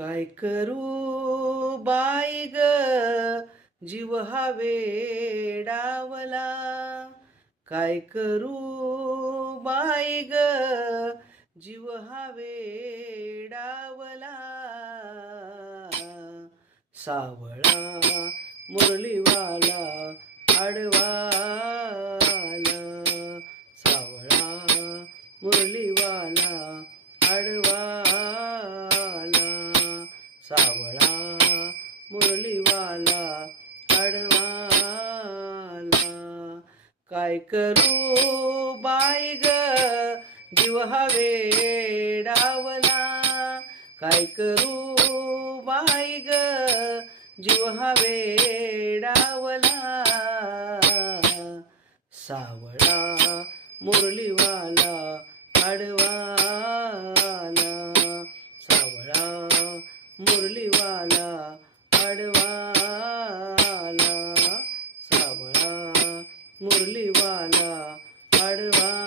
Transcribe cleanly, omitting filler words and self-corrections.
काय करू बाई ग, जीव हा वेडावला. काय करू बाई ग, जीव हा वेडावला. सावळा मुरलीवाला आडवाला. सावळा मुरलीवाला आडवाला. सावळा मुरलीवाला आडवाला. काय करू बाई ग, जीव हा वेडावला. काय करू बाई ग, जीव हा वेडावला. सावळा मुरलीवाला आडवाला. सावळा मुरलीवाला आडवाला. सावळा मुरलीवाला आडवाला.